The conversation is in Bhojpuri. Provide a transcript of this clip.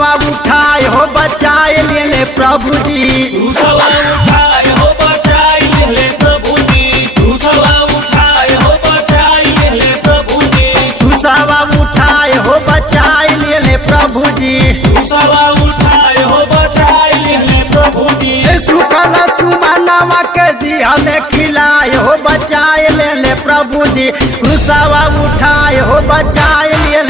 क्रूसवा उठाए हो बचाए ले प्रभु जी। क्रूसवा उठाए हो बचाए ले प्रभु जी। क्रूसवा उठाए हो बचाए ले प्रभु जी। क्रूसवा उठाए हो बचाए ले प्रभु जी। क्रूसवा उठाए हो बचाए ले प्रभु जी। सुखल सुमनवा के दिया में खिलाए हो बचाए ले प्रभु जी। क्रूसवा उठाए हो बचाए ले